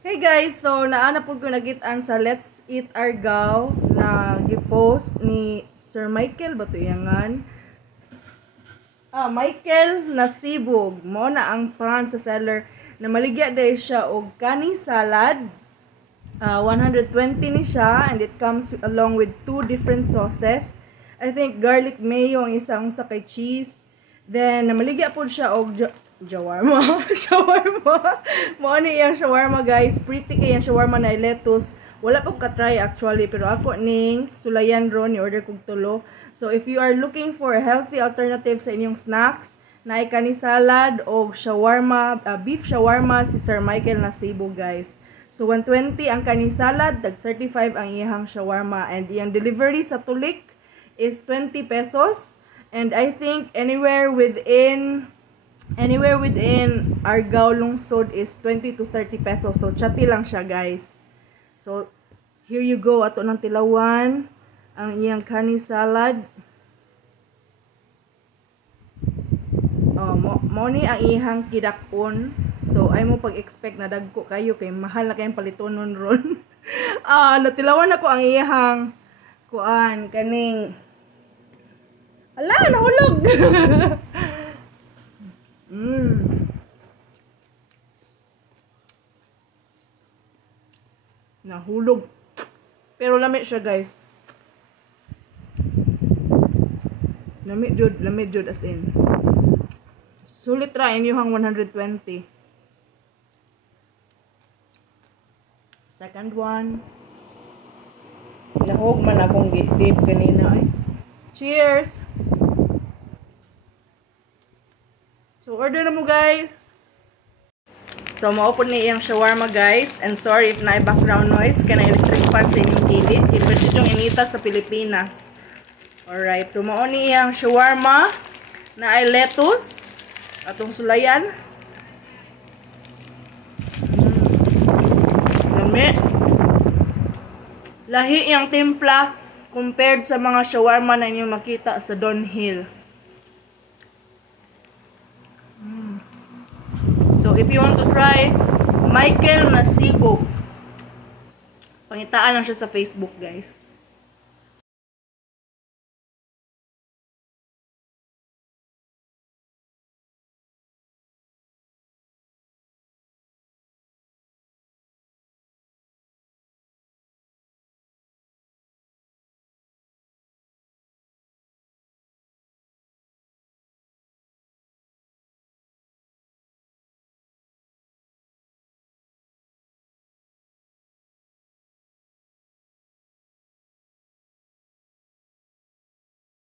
Hey guys, so naana po ko nagitan sa Let's Eat Argao na gipost ni Sir Michael Batuyangan. Michael Nasibog mo na ang pan sa seller na maligya dahil siya og kani salad. 120 ni siya and it comes along with 2 different sauces. I think garlic mayo ang isang sa kay cheese. Then namaligya po siya og shawarma. Shawarma. Mo ni yang shawarma guys. Pretty kay yang shawarma na lettuce. Wala pa ko ka-try actually pero ako ning sulayan ron ni order kog tulo. So if you are looking for a healthy alternative sa inyong snacks, na kani salad o shawarma, beef shawarma si Sir Michael Nasibog guys. So 120 ang kani salad, tag 35 ang iyang shawarma and iyang delivery sa Tulik is 20 pesos and I think anywhere within Argao Lungsod is 20 to 30 pesos. So chati lang siya guys. So here you go, ato ng tilawan ang iyang kani salad. Mo ni ang ihang kidakon. So ay mo pag-expect na dagko kayo kay mahal na kayong palitonon ron. Natilawan ako ang ihang kuan kaning nahulog. Nahulog. Pero lamig siya guys. Lamig jud as in. Sulit ra inyong 120. Second one. Nahog man akong dip kanina ay. Cheers! So order na mo guys. So maupod ni iyang shawarma guys. And sorry if na background noise. Kaya na electric fan sa inyong kilid. Kinpwede yung inita sa Pilipinas. Alright. So mao ni iyang shawarma na ay lettuce. Atong sulayan. Lami. Lahi iyang timpla compared sa mga shawarma na inyong makita sa Don Hill. So if you want to try Michael Nasibog, pangitaan lang siya sa Facebook guys.